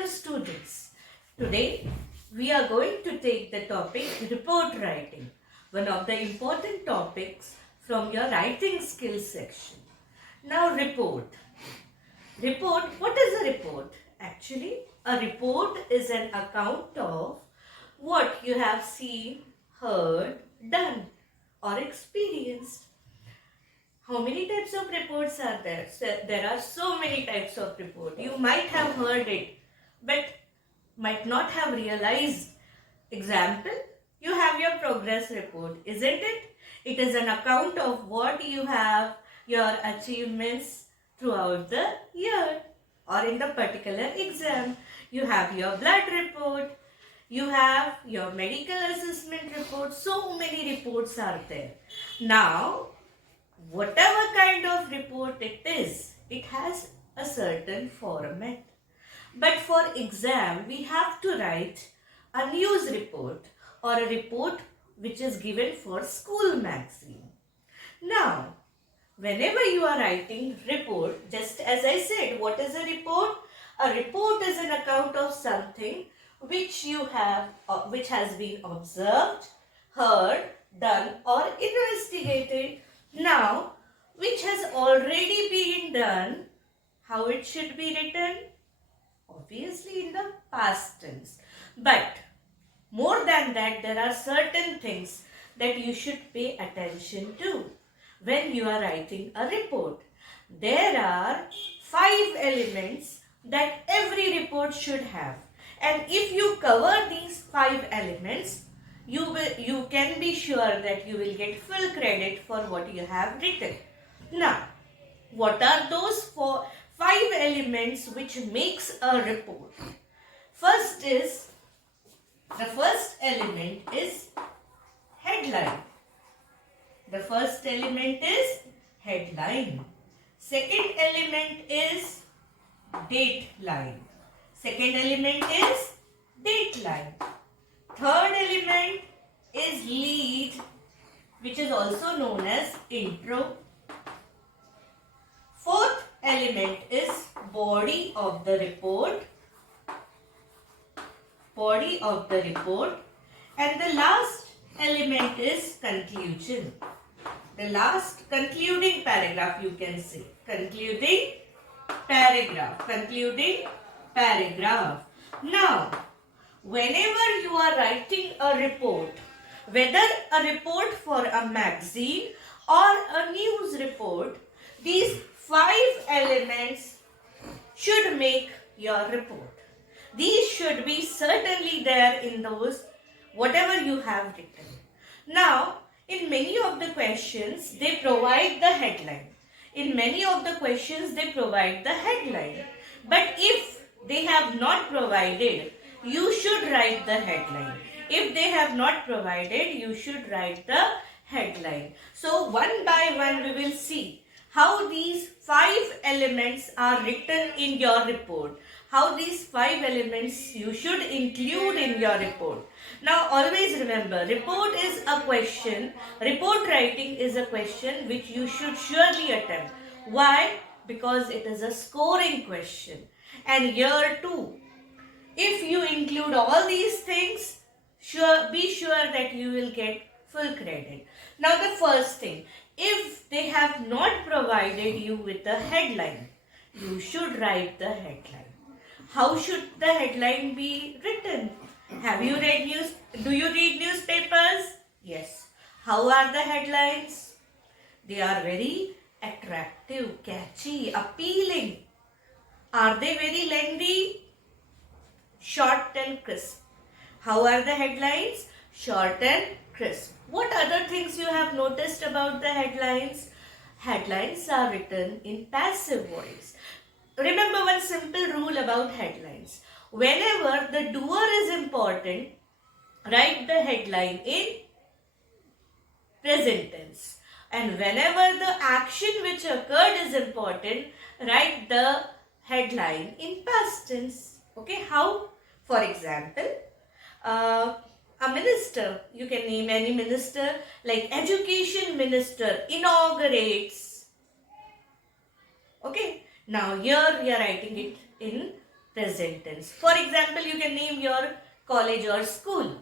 Hello students, today we are going to take the topic report writing, one of the important topics from your writing skills section. Now report. What is a report? Actually, a report is an account of what you have seen, heard, done or experienced. How many types of reports are there? So, there are so many types of report. You might have heard it, but might not have realized. Example, you have your progress report, isn't it? It is an account of what you have, your achievements throughout the year or in the particular exam. You have your blood report, you have your medical assessment report. So many reports are there. Now, whatever kind of report it is, it has a certain format. But for exam, we have to write a news report or a report which is given for school magazine. Now, whenever you are writing report, just as I said, what is a report? A report is an account of something which you have, which has been observed, heard, done or investigated. Now, which has already been done, how it should be written? Obviously in the past tense. But more than that, there are certain things that you should pay attention to when you are writing a report. There are 5 elements that every report should have. And if you cover these 5 elements, you can be sure that you will get full credit for what you have written. Now, what are those 5 elements which makes a report? The first element is headline. The first element is headline. Second element is dateline. Second element is dateline. Third element is lead, which is also known as intro. Fourth element is body of the report. And the last element is conclusion. The last concluding paragraph, you can say. Concluding paragraph. Now, whenever you are writing a report, whether a report for a magazine or a news report, these 5 elements should make your report. These should be certainly there in those whatever you have written. Now, in many of the questions, they provide the headline. But if they have not provided, you should write the headline. If they have not provided, you should write the headline. So, one by one we will see how these 5 elements are written in your report. How these 5 elements you should include in your report. Now always remember, report is a question. Report writing is a question which you should surely attempt. Why? Because it is a scoring question. And here too, if you include all these things, be sure that you will get full credit. Now the first thing, if they have not provided you with the headline, you should write the headline. How should the headline be written? Have you read news? Do you read newspapers? Yes. How are the headlines? They are very attractive, catchy, appealing. Are they very lengthy? Short and crisp. How are the headlines? Short and crisp. What other things you have noticed about the headlines? Headlines are written in passive voice. Remember one simple rule about headlines. Whenever the doer is important, write the headline in present tense. And whenever the action which occurred is important, write the headline in past tense. Okay, how? For example, a minister, you can name any minister, like education minister inaugurates. Okay, now here we are writing it in present tense. For example, you can name your college or school.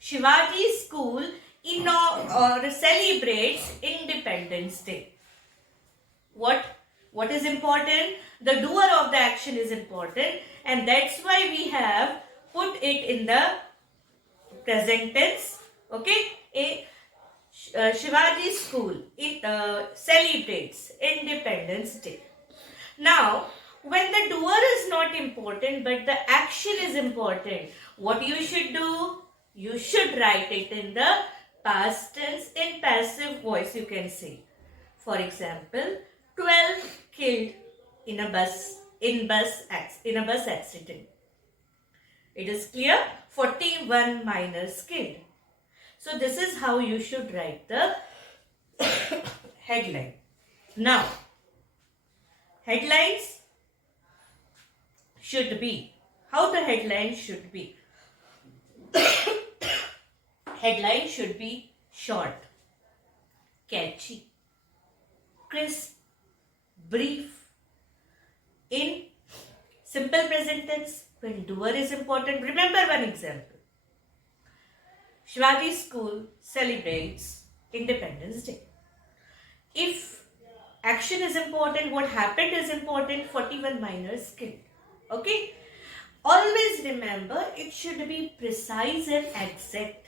Shivaji School celebrates Independence Day. What is important? The doer of the action is important, and that's why we have put it in the present tense. Okay, Shivaji School celebrates Independence Day. Now, when the doer is not important but the action is important, what you should do? You should write it in the past tense in passive voice, you can say. For example, 12 killed in a bus accident. It is clear? 41 minors killed. So this is how you should write the headline. Now, headlines should be, how the headline should be? Headline should be short, catchy, crisp, brief. In simple present tense, when doer is important, remember one example. Shivaji School celebrates Independence Day. If action is important, what happened is important, 41 minors killed. Okay? Always remember, it should be precise and exact.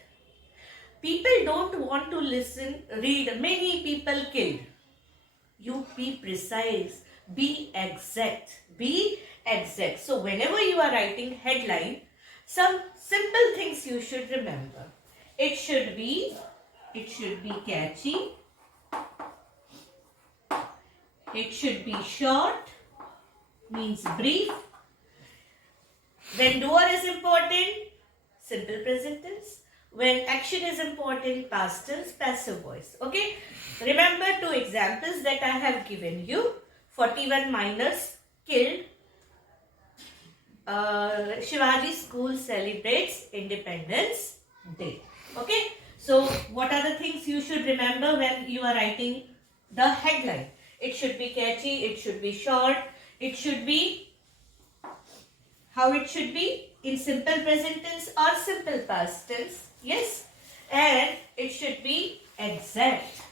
People don't want to read many people killed. You be precise, be exact, be exact. So whenever you are writing headline, some simple things you should remember. It should be catchy. It should be short, means brief. When doer is important, simple present tense. When action is important, past tense, passive voice. Okay. Remember two examples that I have given you. 41 minors killed. Shivaji School celebrates Independence Day. Okay. So what are the things you should remember when you are writing the headline? It should be catchy. It should be short. It should be, how it should be? In simple present tense or simple past tense. Yes. And it should be exact.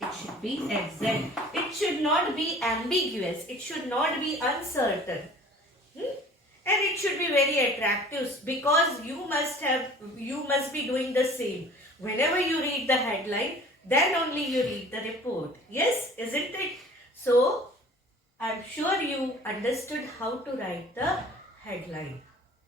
It should be exact. It should not be ambiguous. It should not be uncertain. And it should be very attractive, because you must be doing the same. Whenever you read the headline, then only you read the report. Yes, isn't it? So, I'm sure you understood how to write the headline.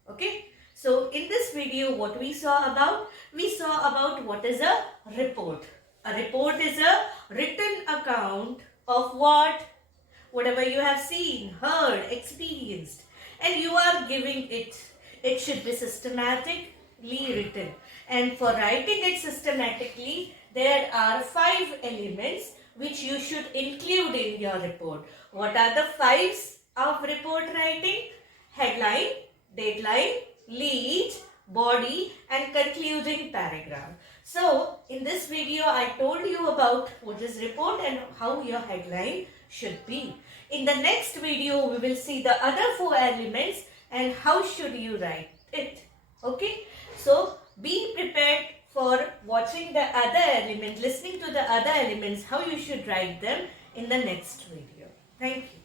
Okay. So, in this video, what we saw about? We saw about what is a report. A report is a written account of what? Whatever you have seen, heard, experienced, and you are giving it. It should be systematically written. And for writing it systematically, there are 5 elements which you should include in your report. What are the 5s of report writing? Headline, deadline, lead, body, and concluding paragraph. So, in this video, I told you about what is report and how your headline should be. In the next video, we will see the other 4 elements and how should you write it. Okay. So, be prepared for watching the other elements, listening to the other elements, how you should write them in the next video. Thank you.